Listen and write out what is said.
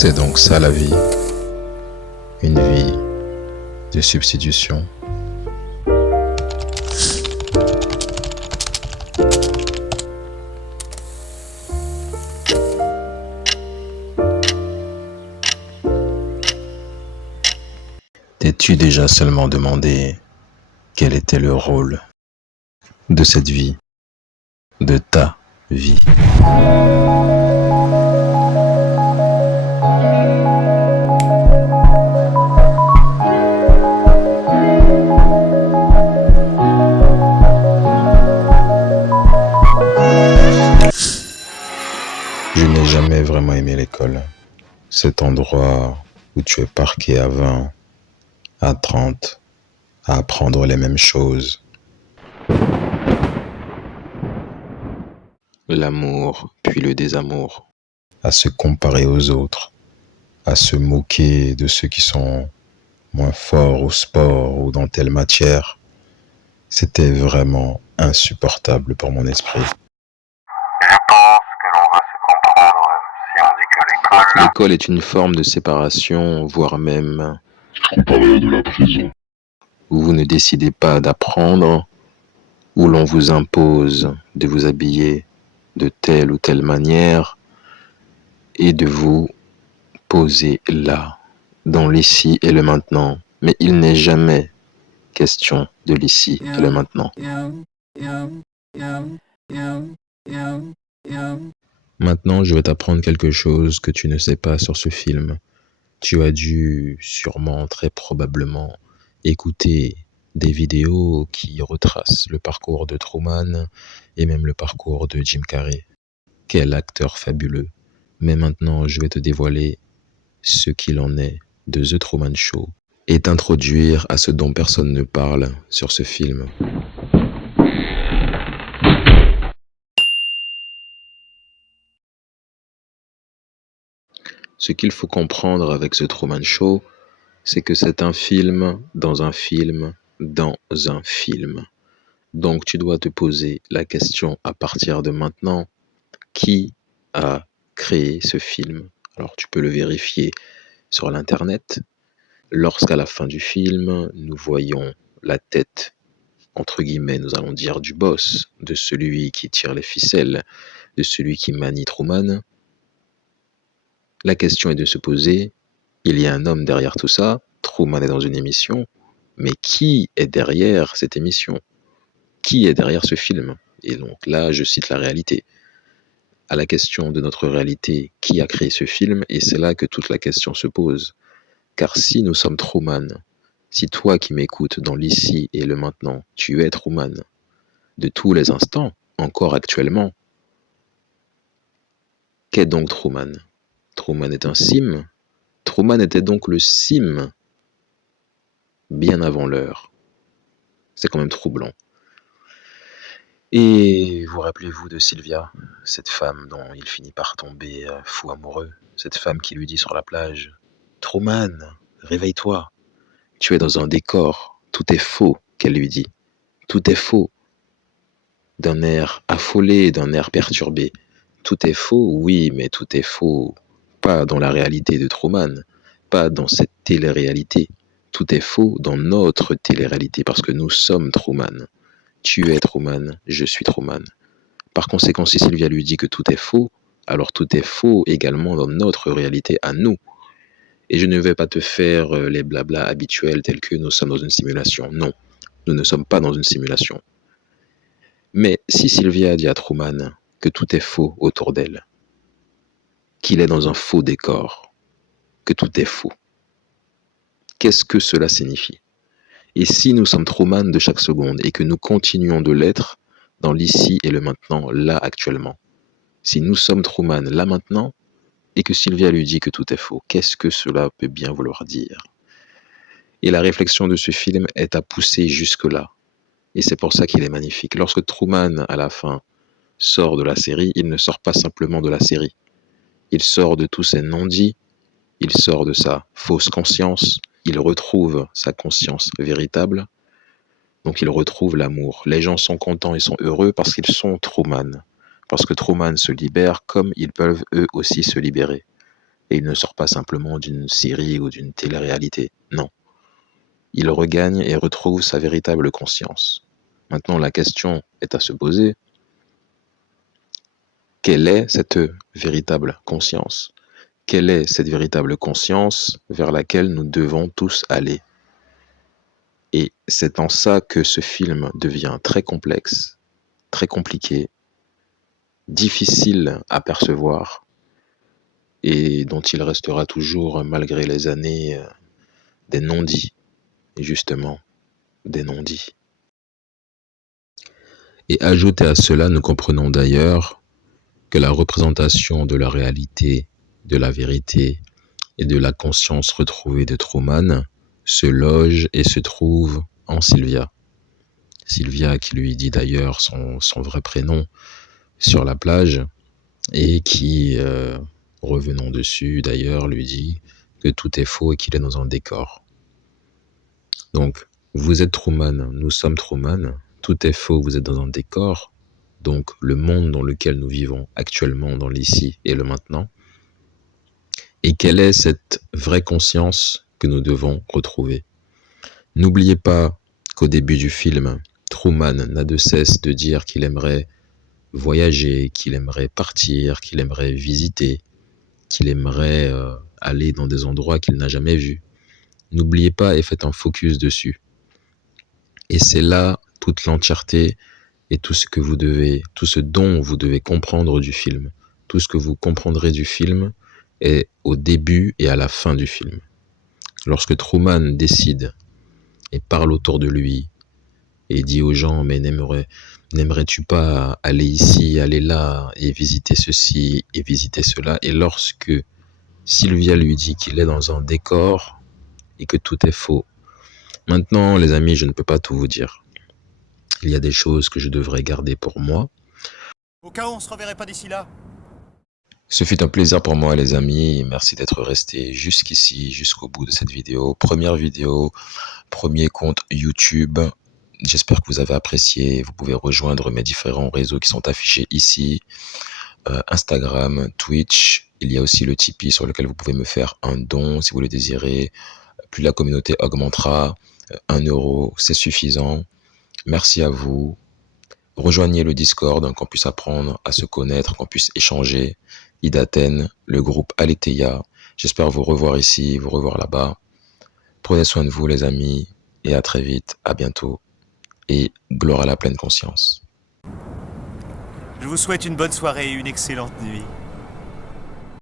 C'est donc ça la vie, une vie de substitution. T'es-tu déjà seulement demandé quel était le rôle de cette vie, de ta vie? Je n'ai jamais vraiment aimé l'école, cet endroit où tu es parqué à 20, à 30, à apprendre les mêmes choses. L'amour, puis le désamour. À se comparer aux autres, à se moquer de ceux qui sont moins forts au sport ou dans telle matière. C'était vraiment insupportable pour mon esprit. Je pense que l'on va se comprendre si on dit que l'école... L'école est une forme de séparation, voire même On parlait de la prison. où vous ne décidez pas d'apprendre, où l'on vous impose de vous habiller de telle ou telle manière et de vous poser là, dans l'ici et le maintenant. Mais il n'est jamais question de l'ici et le maintenant. Maintenant, je vais t'apprendre quelque chose que tu ne sais pas sur ce film. Tu as dû sûrement, très probablement, écouter des vidéos qui retracent le parcours de Truman et même le parcours de Jim Carrey. Quel acteur fabuleux. Mais maintenant, je vais te dévoiler ce qu'il en est de The Truman Show et t'introduire à ce dont personne ne parle sur ce film. Ce qu'il faut comprendre avec The Truman Show, c'est que c'est un film dans un film dans un film. Donc tu dois te poser la question à partir de maintenant, qui a créé ce film? Alors tu peux le vérifier sur l'internet. Lorsqu'à la fin du film, nous voyons la tête, entre guillemets, nous allons dire du boss, de celui qui tire les ficelles, de celui qui manie Truman, la question est de se poser, il y a un homme derrière tout ça, Truman est dans une émission, mais qui est derrière cette émission? Qui est derrière ce film? Et donc là, je cite la réalité. À la question de notre réalité, qui a créé ce film? Et c'est là que toute la question se pose. Car si nous sommes Truman, si toi qui m'écoutes dans l'ici et le maintenant, tu es Truman, de tous les instants, encore actuellement, qu'est donc Truman? Truman est un sim. Truman était donc le sim bien avant l'heure. C'est quand même troublant. Et vous rappelez-vous de Sylvia, cette femme dont il finit par tomber fou amoureux, cette femme qui lui dit sur la plage, « Truman, réveille-toi, tu es dans un décor, tout est faux », qu'elle lui dit, « tout est faux », d'un air affolé, d'un air perturbé. Tout est faux, oui, mais tout est faux, pas dans la réalité de Truman, pas dans cette télé-réalité. Tout est faux dans notre télé-réalité, parce que nous sommes Truman. Tu es Truman, je suis Truman. Par conséquent, si Sylvia lui dit que tout est faux, alors tout est faux également dans notre réalité à nous. Et je ne vais pas te faire les blablas habituels tels que nous sommes dans une simulation. Non, nous ne sommes pas dans une simulation. Mais si Sylvia dit à Truman que tout est faux autour d'elle, qu'il est dans un faux décor, que tout est faux, qu'est-ce que cela signifie? Et si nous sommes Truman de chaque seconde et que nous continuons de l'être dans l'ici et le maintenant, là actuellement, si nous sommes Truman là maintenant et que Sylvia lui dit que tout est faux, qu'est-ce que cela peut bien vouloir dire? Et la réflexion de ce film est à pousser jusque-là. Et c'est pour ça qu'il est magnifique. Lorsque Truman, à la fin, sort de la série, il ne sort pas simplement de la série. Il sort de tous ses non-dits, il sort de sa fausse conscience, il retrouve sa conscience véritable, donc il retrouve l'amour. Les gens sont contents et sont heureux parce qu'ils sont Truman, parce que Truman se libère comme ils peuvent eux aussi se libérer. Et il ne sort pas simplement d'une série ou d'une télé-réalité. Non. Il regagne et retrouve sa véritable conscience. Maintenant, la question est à se poser. Quelle est cette véritable conscience? Quelle est cette véritable conscience vers laquelle nous devons tous aller? Et c'est en ça que ce film devient très complexe, très compliqué, difficile à percevoir et dont il restera toujours, malgré les années, des non-dits, et justement, des non-dits. Et ajouté à cela, nous comprenons d'ailleurs que la représentation de la réalité, de la vérité et de la conscience retrouvée de Truman se loge et se trouve en Sylvia. Sylvia qui lui dit d'ailleurs son vrai prénom sur la plage et qui, revenant dessus d'ailleurs, lui dit que tout est faux et qu'il est dans un décor. Donc, vous êtes Truman, nous sommes Truman, tout est faux, vous êtes dans un décor, donc le monde dans lequel nous vivons actuellement, dans l'ici et le maintenant. Et quelle est cette vraie conscience que nous devons retrouver? N'oubliez pas qu'au début du film, Truman n'a de cesse de dire qu'il aimerait voyager, qu'il aimerait partir, qu'il aimerait visiter, qu'il aimerait aller dans des endroits qu'il n'a jamais vus. N'oubliez pas et faites un focus dessus. Et c'est là toute l'entièreté et tout ce dont vous devez comprendre du film. Tout ce que vous comprendrez du film est au début et à la fin du film. Lorsque Truman décide et parle autour de lui et dit aux gens, mais n'aimerais-tu pas aller ici, aller là et visiter ceci et visiter cela? Et lorsque Sylvia lui dit qu'il est dans un décor et que tout est faux. Maintenant, les amis, je ne peux pas tout vous dire. Il y a des choses que je devrais garder pour moi. Au cas où on ne se reverrait pas d'ici là. Ce fut un plaisir pour moi, les amis. Merci d'être restés jusqu'ici, jusqu'au bout de cette vidéo. Première vidéo, premier compte YouTube. J'espère que vous avez apprécié. Vous pouvez rejoindre mes différents réseaux qui sont affichés ici. Instagram, Twitch. Il y a aussi le Tipeee sur lequel vous pouvez me faire un don si vous le désirez. Plus la communauté augmentera, 1 €, c'est suffisant. Merci à vous. Rejoignez le Discord, qu'on puisse apprendre à se connaître, qu'on puisse échanger. Idaten, le groupe Aletheia. J'espère vous revoir ici, vous revoir là-bas. Prenez soin de vous, les amis, et à très vite, à bientôt. Et gloire à la pleine conscience. Je vous souhaite une bonne soirée et une excellente nuit.